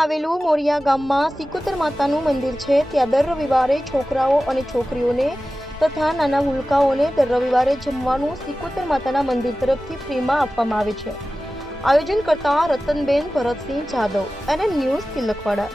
આવેલું મોરિયા ગામમાં સિકોતર માતાનું મંદિર છે. ત્યાં દર રવિવારે છોકરાઓ અને છોકરીઓને તથા નાના હુલકાઓને દર રવિવારે જમવાનું સિકોતર માતાના મંદિર તરફથી ફ્રીમાં આપવામાં આવે છે. આયોજન કરતા રતનબેન ભરતસિંહ જાદવ, NN ન્યૂઝ, તિલકવાડા.